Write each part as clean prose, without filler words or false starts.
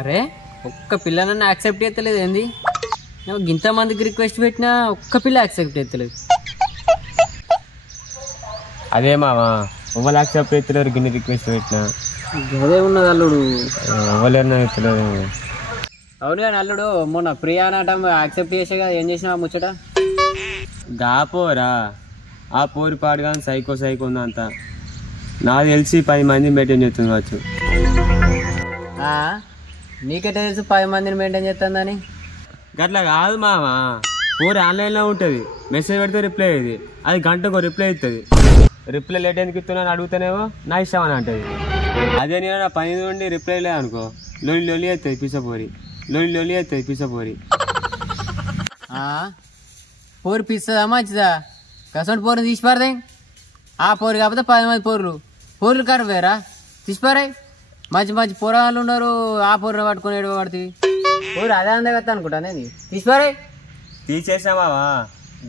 అరే ఒక్క పిల్లనన్నా యాక్సెప్ట్ చేస్తలేదు ఏంది? ఇంతమందికి రిక్వెస్ట్ పెట్టినా ఒక్క పిల్ల యాక్సెప్ట్ చేస్తలేదు. అదే మామా ఎవరు యాక్సెప్ట్ చేస్తలేరు గిన్ని రిక్వెస్ట్ పెట్టినా. అదే ఉన్నది అల్లుడు, ఎవరు ఎత్తలేదు. అవును కానీ అల్లుడు మొన్న ప్రియా నాటం యాక్సెప్ట్ చేసే కదా, ఏం చేసినా ముచ్చట? గాపోరా ఆ పోరి పాడుగా సైకో సైకో ఉందంతా. నాకు తెలిసి 10 మందిని మెయింటైన్ చేస్తుంది కావచ్చు. నీకెట్లా తెలుసు 10 మందిని మెయింటైన్ చేస్తుందని? గట్లా కాదు మామ, పోరి ఆన్లైన్లో ఉంటుంది, మెసేజ్ పెడితే రిప్లై అయ్యేది, అది గంటకు రిప్లై ఇస్తుంది. రిప్లై లేట్ ఎందుకు ఇస్తున్నాను అడుగుతానేమో నా ఇష్టం అని అంటుంది. అదే నేను నా పని నుండి రిప్లై లేదు అనుకో, లొల్లి అవుతుంది పిసపోరి, లొల్లి అవుతుంది పిసపోరి. పోరు పిస్తుందా మంచిదా? కసంటి పోరుని తీసిపారదే. ఆ పోరు కాకపోతే 10 మంది పోర్లు కారు వేరా తీసిపారాయి. మంచి మంచి పోరాలు ఉన్నారు, ఆ పోరుని పట్టుకుని ఏడు పడుతుంది. పోరు అదే అందగత్తా అనుకుంటా నేను, తీసిపారాయి. తీసేసామావా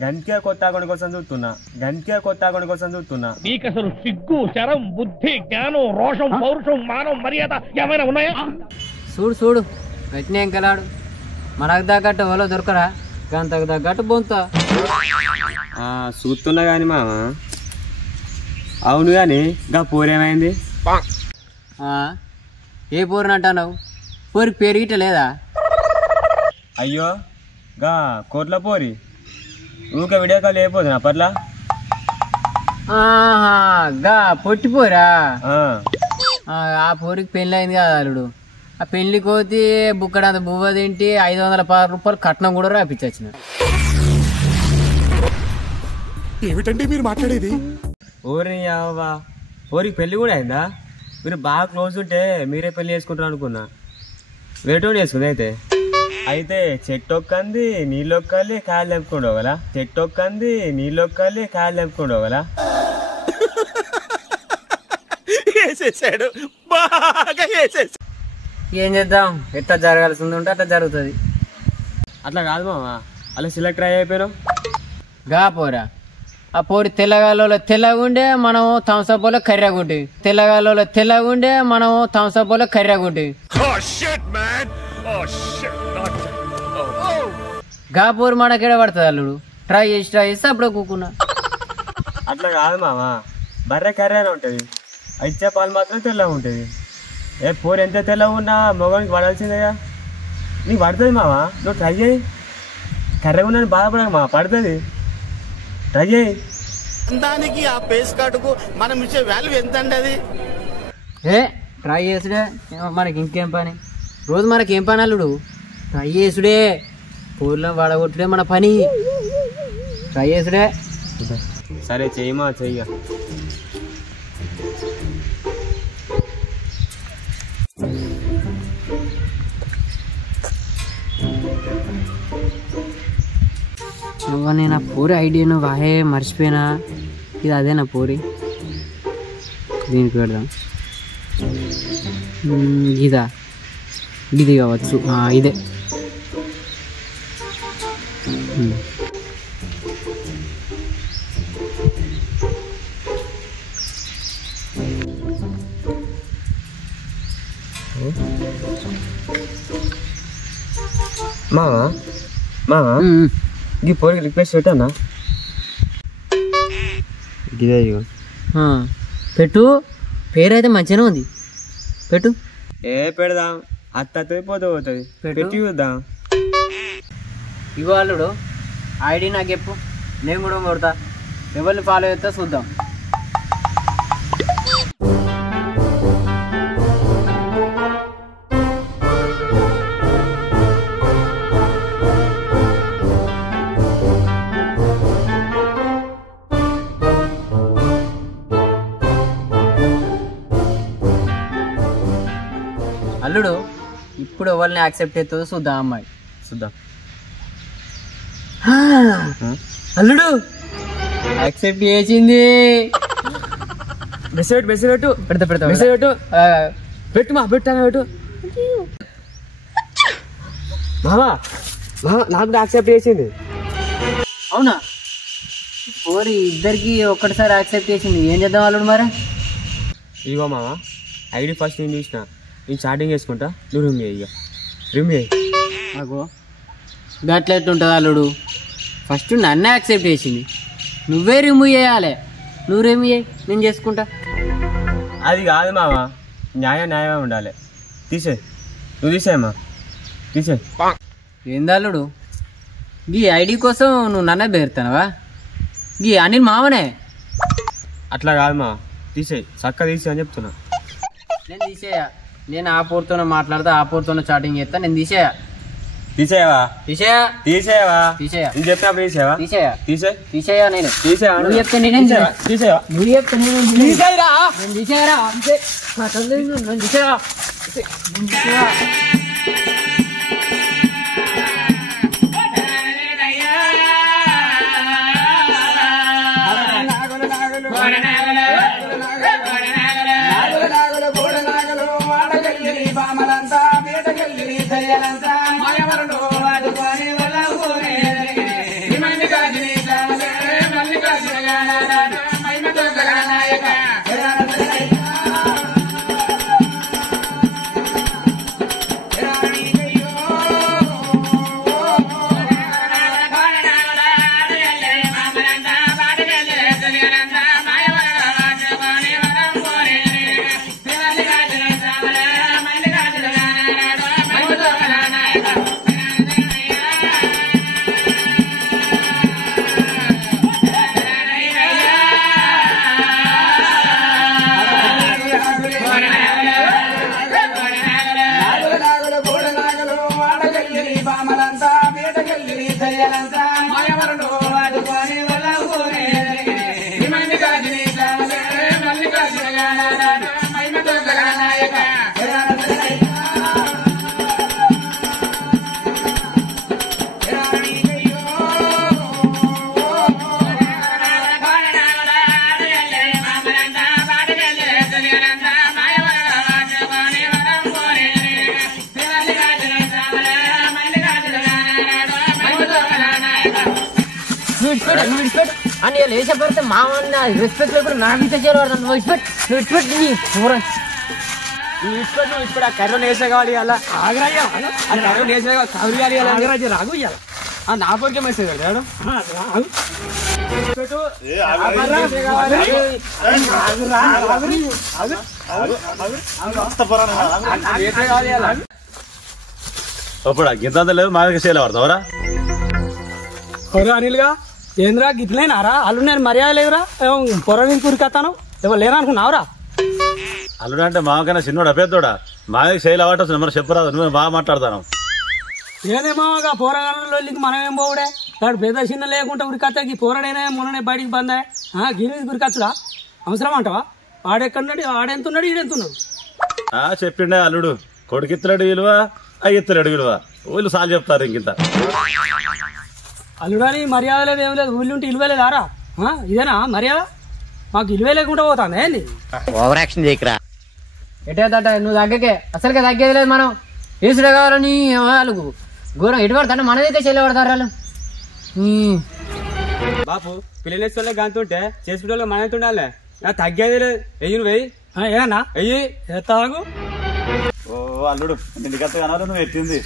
గంటికే కొత్త అకౌంట్ కోసం చూస్తున్నా. నీకు అసలు సిగ్గు, శరం, బుద్ధి, జ్ఞానం, రోషం, పౌరుషం, మానం, మర్యాద ఏమైనా ఉన్నాయా? చూడు గట్టినే ఎంకలాడు. మనకు తగ్గట్టు ఎవరో దొరకరా, గంతకు తగ్గట్టు బొంతా చూస్తున్నా కానీ మామ. అవును కానీ గా పోరేమైంది? ఏ పోరుని అంటున్నావు? పోరి పేరు గిట్ట లేదా? అయ్యో గా కోట్ల పోరి ఊక వీడియో కాల్ అయిపోతుంది అప్పట్లా. గా పొట్టిపోరా? ఆ పోరికి పెళ్ళి అయింది కదా అల్లుడు. ఆ పెళ్లి కోతి బుక్కడంత బువ్వ తింటి 510 రూపాయలు కట్నం కూడా రాపించిన. ఏమిటండి మీరు మాట్లాడేది? ఓరి అవ్వా, పోరికి పెళ్లి కూడా అయిందా? మీరు బాగా క్లోజ్ ఉంటే మీరే పెళ్లి చేసుకుంటారు అనుకున్నా. వేటో చేసుకుంది అయితే చెట్టొక్కంది నీళ్ళొక్కాలి కాయలు తెంపుకుంటావు కదా, చెట్టొక్కంది నీళ్ళొక్కాలి కాయలు తెంపుకుంటావు కదా. ఏం చేద్దాం, ఎట్లా జరగాల్సింది ఉంటే అట్లా జరుగుతుంది. అట్లా కాదు మామ, అలా సెలెక్ట్ అయిపోయాను. గా పోరా ఆ పోరి తెల్లగాలలో తెల్లగుండే మనం థమ్సప్లో కర్రగుంటే, తెల్లగాలలో తెల్లగుండే మనం థమ్సప్లో కర్రగుంటే. గా పోరు మనకెడ పడుతుంది అల్లుడు. ట్రై చేస్తే అప్పుడే కూకున్నా. అట్లా కాదు మామ, బర్రె కర్రనే ఉంటుంది, ఇచ్చే పాలు మాత్రం తెల్లగా ఉంటుంది. ఏ పోరు ఎంత తెల్లగా ఉన్నా మొగానికి పడాల్సిందేగా. నీకు పడుతుంది మామ, నువ్వు ట్రై చేయి. కర్రగా ఉన్నా బాధపడక మా పడుతుంది, ట్రై చేయి. దానికి ఆ పేస్ కార్డుకు మనం ఇచ్చే వాల్యూ ఎంత అండి? అది ట్రై చేసుడే, మనకి ఇంకేం పని? రోజు మనకేం పని అల్లుడు? ట్రై చేసుడే, పూర్లో వాడగొట్టుడే మన పని. ట్రై చేసుడే. సరే చెయ్యమా, చెయ్య. నేను ఆ పూరి ఐడియాను వాహే మర్చిపోయినా. ఇది అదేనా పూరి? దీనికి పెడదాం. ఇది కావచ్చు, ఇదే. మామా ఈ పోరికి రిక్వెస్ట్ పెట్టానా? ఇదే పెట్టు, పేరు అయితే మంచిగానే ఉంది, పెట్టు. పెడదాం, అత్త పోతుంది, పెట్టి చూద్దాం. ఇగో అల్లుడు ఐడి నాకు చెప్పు, నేను కూడా కొడతా. ఎవరిని ఫాలో చేస్తా చూద్దాం. అల్లుడు ఇప్పుడు ఎవరిని యాక్సెప్ట్ చేస్తుందో చూద్దాం. అమ్మాయి చూద్దాం. అల్లుడు యాక్సెప్ట్ చేసింది. మెసేజ్ పెట్టు, పెడతా మెసేజ్ పెట్టు, పెట్టు. మామా నాకు యాక్సెప్ట్ చేసింది. అవునా? పోరి ఇద్దరికి ఒక్కటిసారి యాక్సెప్ట్ చేసింది. ఏం చేద్దాం అల్లుడు మరి? ఇగో మామ ఐడి ఫస్ట్ నేను చూసిన, నేను చాటింగ్ చేసుకుంటా, నువ్వు రిమూవ్ చేయి. ఇక రిమూవ్ చేయి. నాకు గట్ల ఎట్లుంటుంది అల్లుడు? ఫస్ట్ నన్నే యాక్సెప్ట్ చేసింది, నువ్వే రిమూవ్ చేయాలి. నువ్వు రిమూవ్ చేయి, నేను చేసుకుంటా. అది కాదు మామ, న్యాయమే ఉండాలి. తీసేయి, నువ్వు తీసేయమ్మా, తీసేయి. ఏంది అల్లుడు, ఈ ఐడి కోసం నువ్వు నన్నే బెరుతానవా? ఈ అనిల్ మామనే. అట్లా కాదు మా, తీసేయి, చక్క తీసేయి అని చెప్తున్నా. నేను తీసేయా, నేను ఆ పోర్తోనే మాట్లాడతా, ఆ పోర్తోనే చాటింగ్ చేస్తా. నేను తీసేయా. తీసేయవా? తీసేయా. తీసేయవా? తీసేయా. నేను చెప్పినప్పుడు తీసేవా? తీసేయా. తీసేయా నేను తీసేయా. నువ్వు చెప్తే నేనే తీసేయవా? నువ్వు చెప్తే నేను తీసేయరా. నేను తీసేయరా అంతే. నేను తీసేయరా. అని లేచే పడితే మామూలు రెస్పెక్ట్ లేకుండా నాకు ఇచ్చే చేరవాడు. నువ్వు ఇచ్చిపెట్టి నీ పూర నువ్వు ఇప్పుడు ఆ కర్ర నేసే కావాలి అలా కర్ర నేసే కావాలి రాగు ఇవ్వాలి. నా పొరికే మెసేజ్ పెట్టాడు. అప్పుడు గింత లేదు మా సేల్ పడతావరా? అనిల్ గా ఏంద్రా గిట్లేనారా? అల్లు నేను మర్యాద లేవురా, పొరని కురికత్తాను ఎవరు లేరా అనుకున్నావురా? అల్లుడు అంటే మాకైనా చిన్నోడా పెద్దోడా? మాకు సేల్ అవ్వటం మరి చెప్పరాదు, నువ్వు బాగా మాట్లాడతాను. ఏదేమోగా పోరగాళ్ళకి మనం ఏం పోవుడే, వాడు పెద్ద చిన్న లేకుండా ఉరికత్తకి పోరాడైనా మొన్ననే బయటికి బందా గిరి గురికచ్చుడా? అవసరం అంటావా? ఆడెక్కడున్నాడు, ఆడెంతున్నాడు, ఈడెంతున్నాడు. చెప్పిండే అల్లుడు, కొడుకిత్తలేడు విలువ, అయ్యిత్తలేడు విలువ, వీళ్ళు సాల్ చెప్తారు ఇంకింత. అల్లుడని మర్యాద లేదు, ఏం లేదు, ఊళ్ళుంటే ఇలువే లేదారా? ఇదేనా మర్యాద? మాకు ఇలువే లేకుండా పోతాను ఏంది? Over action చేయకరా. ఎటేదట నువ్వు తగ్గకే, అసలుకే తగ్గేది లేదు. మనం వేసుడే కావాలని వాళ్ళు ఘోరం ఎటు పడతాను, మనదైతే చెల్లి పడతారు వాళ్ళు. బాపు పిల్లలు వేసుకోలే గంతుంటే చేసుకుంటే మనైతే ఉండాలి. నా తగ్గేది లేదు. వెయ్యి నువ్వు వెయ్యి ఏనా వెయ్యి తాగు. ఓ అల్లుడు ఇంటికత్త కనాలి, నువ్వు పెట్టింది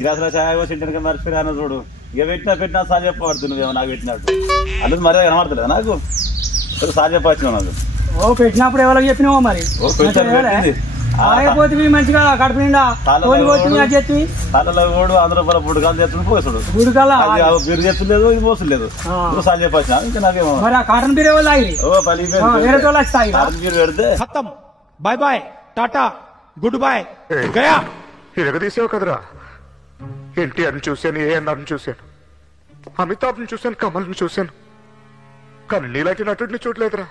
గ్లాసులో చాయ్ పోసి ఇంటికి మర్చిపోయినా చూడు. ఇక పెట్టినా సార్ చెప్పబడుతుంది, నువ్వేమో నాకు పెట్టినట్టు. అల్లుడు మర్యాద కనబడతలేదు నాకు, సార్ చెప్పచ్చినావు నాకు. ఓ పెట్టినప్పుడు ఎవరికి చెప్పినావో మరి. ఆగిపోతే మంచిగా కడుపు నిండా తలలో కూడా 100 రూపాయల పుడకాలు తెచ్చుకుని పోసుడు, బీరు తెచ్చలేదు, ఇది పోసలేదు. సార్ చెప్పచ్చినా ఇంకా నాకేమో మరి కాటన్ బీర్ వాళ్ళు కాటన్ బీరు పెడితే ఖతం, బాయ్ బాయ్, టాటా, గుడ్ బాయ్, గయా. ఇరగదీసావు కదరా. ఎన్టీఆర్ని చూశాను, ఏఎన్ఆర్ని చూశాను, అమితాబ్ని చూశాను, కమల్ని చూశాను, కానీ నీలాంటి నటుడిని చూడలేదురా.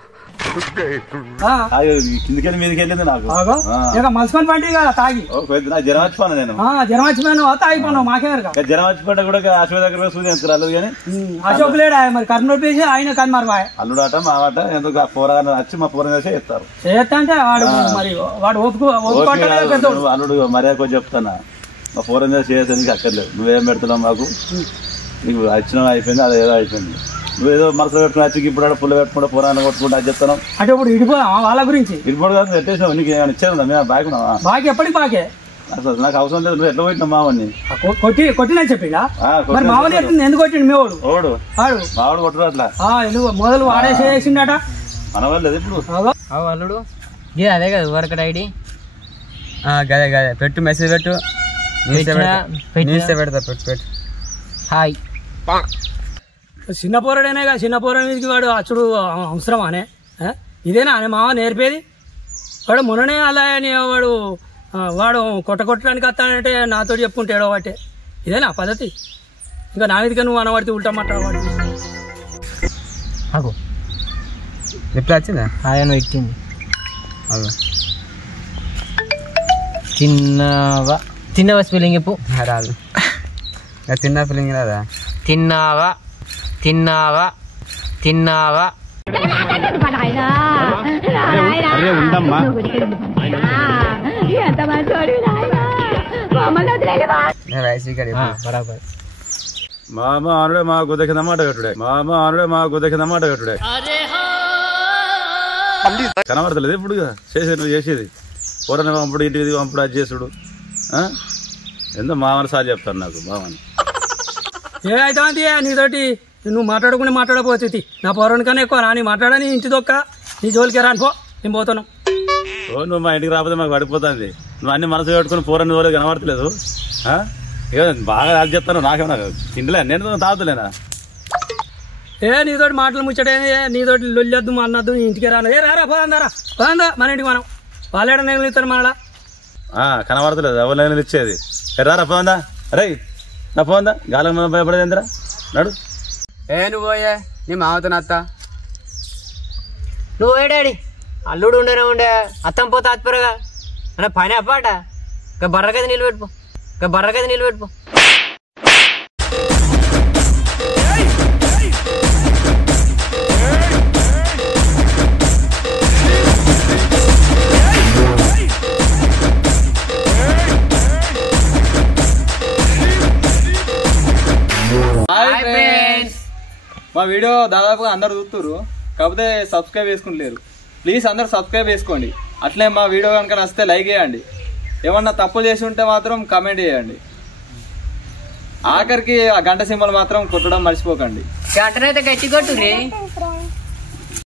కిందికెళ్ళి మీదకి వెళ్ళింది నాకు. మలుసుకొని పండి కదా తాగి జ్వరం వచ్చిపోను నేను. జ్వరం వచ్చిపోయాను తాగిపోయినావు మాకే జ్వరం వచ్చిపోయినా కూడా ఆశుపత్రి దగ్గర సూది ఎంచుకోరు కానీ అశోక్ లేడా మరి కర్నూలు పేసి ఆయన కానీ మరి అల్లుడాట మావాట ఎందుకు ఆ పోరగానే వచ్చి మా పూర చేస్తారు. చేస్తా అంటే వాడు మరి వాడు అల్లుడు మర్యాద కొంచెం చెప్తానా, మా పూరం చేసే నీకు అక్కర్లేదు, నువ్వేం పెడుతున్నావు మాకు, నీకు వచ్చిన అయిపోయింది, అది ఏదో అయిపోయింది. నువ్వేదో మనసులో పెట్టుకుని వచ్చి ఇప్పుడు పుల్ల పెట్టుకుంటా పురాణం కొట్టుకుంటా అని చెప్తాను. అంటే ఇప్పుడు ఇడిపోదాం వాళ్ళ గురించి. ఇడిపోడు కాదు పెట్టేసావు. నీకు ఏమైనా ఇచ్చేదా మేము బాగున్నావా? బాగా ఎప్పటికి బాగే అసలు నాకు అవసరం లేదు. నువ్వు ఎట్లా పోయినా మావని కొట్టినని చెప్పిందా? మరి మామూలు ఎందుకు కొట్టిండు మీ వాడు? మావాడు కొట్టరు అట్లా మొదలు వాడేసేసిండట మన వాళ్ళు ఇప్పుడు అల్లుడు అదే కదా వర్క్ ఐడి. గదే గదే పెట్టు, మెసేజ్ పెట్టు. పెడతా పెట్టు. హాయ్. చిన్న పోరడేనే కదా, చిన్న పోరడి మీదకి వాడు అచ్చుడు అవసరమానే? ఇదేనా అని మావ నేర్పేది? వాడు మొన్ననే అలా అని వాడు కొట్టడానికి వస్తానంటే నాతో చెప్పుకుంటాడో వాటే. ఇదేనా పద్ధతి? ఇంకా నా మీదగా నువ్వు అనబడితే ఉల్టా మాట్లాడవాడు. ఎప్పుడు వచ్చిందా? ఆయన ఎక్కింది. తిన్నవా స్పెల్లింగ్ చెప్పు. రాదు. తిన్నా ఫీలింగ్ రాదా? తిన్నావా తిన్నావా తిన్నావా. ఉండమ్మా మామ ఆనుడే మా గుద్ద కింద మాట కట్టుడే. మామ ఆనుడే మా గుద్ద కింద మాట కట్టుడే. కనబడతలేదు ఇప్పుడు చేసేది నువ్వు చేసేది. పూరని పంపుడు ఇంటికి పంపుడు అది చేసుడు. ఎంతో మామని సార్ చెప్తాను నాకు మామని. ఏమైతే నీతోటి నువ్వు మాట్లాడకపోతే నా పౌరాని కన్నా ఎక్కువ రాని మాట్లాడని ఇంటి దొక్క నీ జోలికి రానిపో. నేను పోతాను. నువ్వు మా ఇంటికి రాకపోతే మాకు పడిపోతుంది. నువ్వు అన్ని మనసు పెట్టుకుని పూరని రోజు కనబడతలేదు. ఇక బాగా అది చెప్తాను. నాకేమన్నా తింటలే, నేను తాగుతలేనా? నీతోటి మాటలు ముచ్చటే, నీతోటి లొల్లొద్దు అన్నద్దు, ఇంటికి రాను. రారా పోదా మన ఇంటికి మనం. వాళ్ళేడ నేను ఇస్తాను మళ్ళా. కనబడతలేదు ఎవరు ఇచ్చేది. రారా పోందా. అరే నా పోందా గాలం మనం భయపడేది ఎందరా నడు. నువ్వు పోయే నీ మామతో అత్త. నువ్వు డాడీ అల్లుడు ఉండే అత్తం పోతే అత్పరగా అన్న పని అప్పాట. ఇక బర్రగది నిలబెట్టుకో. మా వీడియో దాదాపుగా అందరు చూస్తున్నారు, కాకపోతే సబ్స్క్రైబ్ చేసుకుంటలేరు. ప్లీజ్ అందరు సబ్స్క్రైబ్ చేసుకోండి. అట్లే మా వీడియో కనుక నచ్చితే లైక్ చేయండి. ఏమన్నా తప్పులు చేసి ఉంటే మాత్రం కామెంట్ చేయండి. ఆఖరికి ఆ గంట సింబల్ మాత్రం కొట్టడం మర్చిపోకండి. గంటనైతే గట్టి కొట్టు.